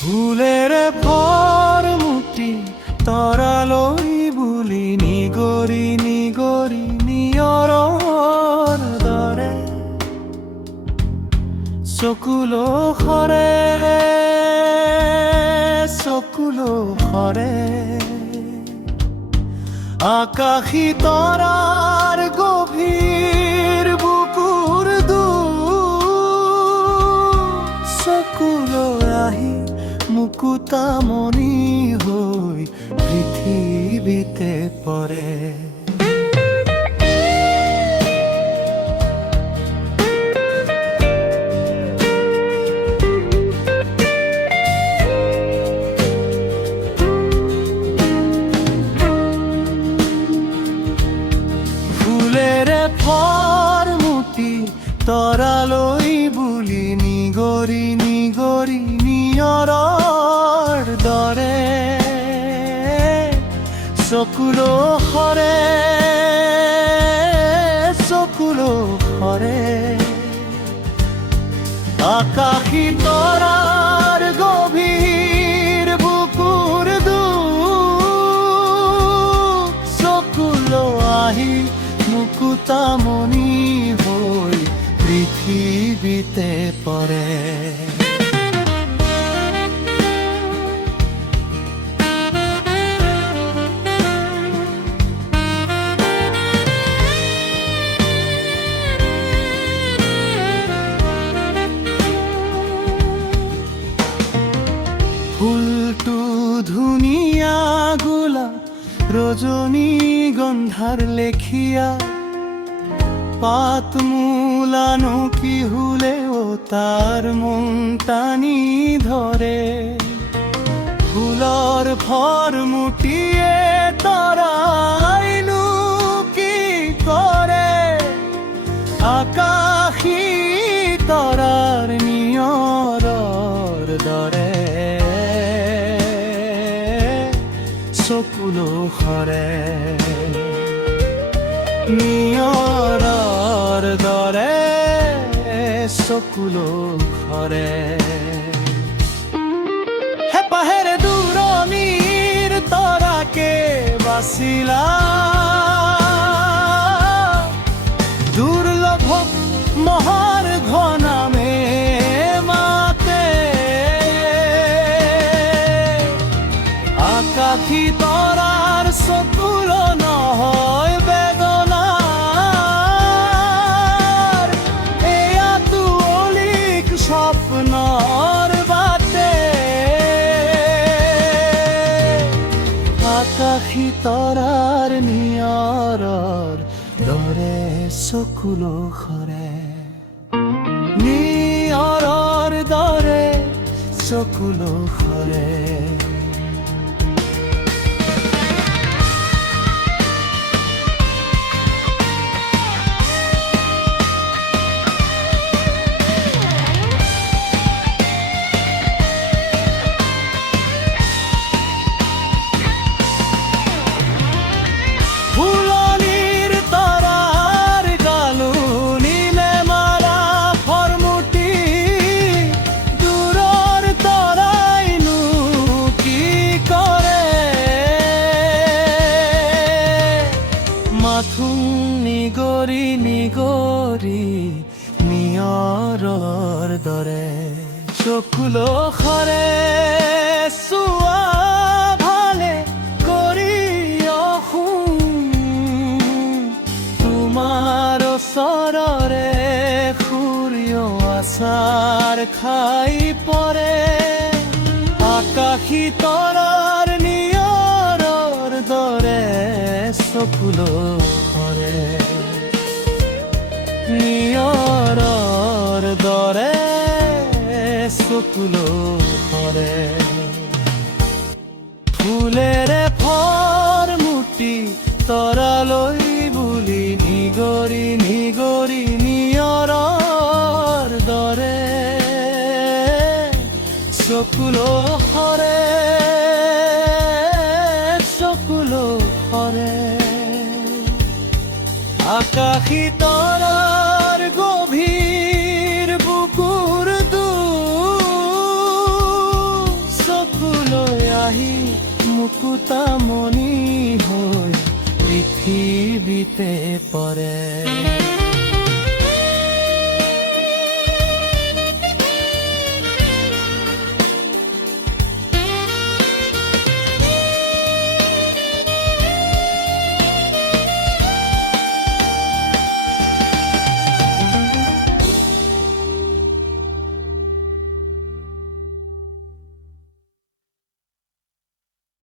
ফুলেৰ ফৰমুটি তৰালৈ বুলি নিগৰি নিগৰি নিয়ৰৰ দৰে চকুলো সৰে আকাশী তৰাৰ গভীৰ বুকুৰ চকুলো আহি মুকুতামণি হৈ পৃথিৱীতে পৰে। ফুলেৰে ফৰমুটি তৰালৈ বুলি নিগৰি নিগৰি নিয়ৰৰ দৰে চকুলো সৰে আকাশী তৰাৰ গভীৰ বুকুৰ চকুলো আহি মুকুতামণি হৈ পৃথিৱীতে পৰে। ফুলটো ধুনীয়া গোলাপ রজনীগন্ধার লেখিয়া পাত মূলানো কি হলেও তার মন টানি ধরে। ফুলর ফরমুটিয়ে তরাইনু কি করে আকাশী তরার নিয়ৰৰ দৰে চকুলো সৰে নিয়ৰৰ দৰে চকুলো সৰে। হেপাহেৰে দূৰণিৰ তৰাকে বাচিলা দুৰ্লভ মহাৰ ঘনামে মাতে আকাশী তৰাৰ চকুলো নহয় বেদনাৰ এয়াতো অলিক স্বপ্নৰ বাটে আকাশী তৰাৰ নিয়ৰৰ দৰে চকুলো সৰে নিয়ৰৰ দৰে চকুলো সৰে। ফুলনিৰ তৰাৰ গালুনিলে মাৰা ফৰমুটি দূৰৰ তৰাইনো কি কৰে মাথোন নিগৰি নিগৰি নিয়ৰৰ দৰে চকুলো সৰে চোৱা ভালে কৰি তোমাৰ ওচৰৰে সূৰ্য আছাৰ খাই পৰে আকাশী তৰাৰ নিয়ৰৰ দৰে চকুলো সৰে নিয়ৰৰ দৰে চকুলো সৰে। ফুলেৰে ফৰমুটি তৰালৈ বুলি নিগৰি নিগৰি নিয়ৰৰ দৰে চকুলো সৰে আকাশী তৰা